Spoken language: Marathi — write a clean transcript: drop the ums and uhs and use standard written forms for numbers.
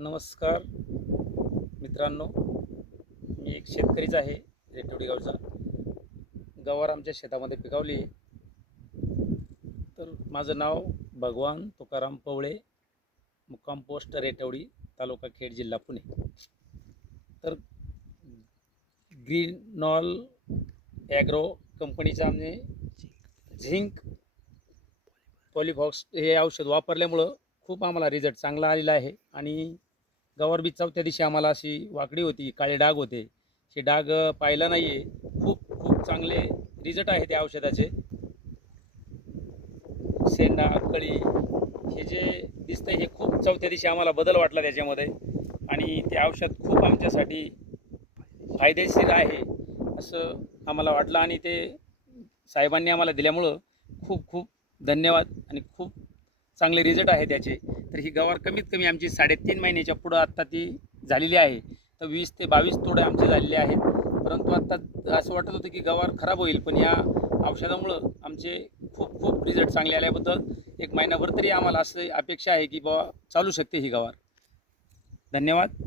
नमस्कार मित्रांनो, मी एक शेतकरीच आहे. रेटवडी गावचा. गवार आमच्या शेतामध्ये पिकवली आहे. तर माझं नाव भगवान तुकाराम पवळे, मुक्काम पोस्ट रेटवडी, तालुका खेड, जिल्हा पुणे. तर ग्रीनॉल ॲग्रो कंपनीचं आम्ही झिंक पॉलिफॉक्स हे औषध वापरल्यामुळं खूप आम्हाला रिझल्ट चांगला आलेला आहे. आणि गवार बी चौथ्या दिवशी आम्हाला अशी वाकडी होती, काळे डाग होते, हे डाग पाहिलं नाही आहे. खूप खूप चांगले रिझल्ट आहे त्या औषधाचे. शेंडा कळी हे जे दिसतंय हे खूप चौथ्या दिवशी आम्हाला बदल वाटला त्याच्यामध्ये. आणि ते औषध खूप आमच्यासाठी फायदेशीर आहे असं आम्हाला वाटलं. आणि ते साहेबांनी आम्हाला दिल्यामुळं खूप खूप धन्यवाद. आणि खूप चांगले रिझल्ट आहे त्याचे. तर ही गवार कमीत कमी आमची 3.5 महिन्याच्या पुढं आत्ता ती झालेली आहे. तर 20 ते 22 तोडे आमचे झालेले आहेत. परंतु आत्ता असं वाटत होतं की गवार खराब होईल, पण या औषधामुळं आमचे खूप खूप रिझल्ट चांगले आल्याबद्दल एक महिनाभर तरी आम्हाला असं अपेक्षा आहे की बाबा चालू शकते ही गवार. धन्यवाद.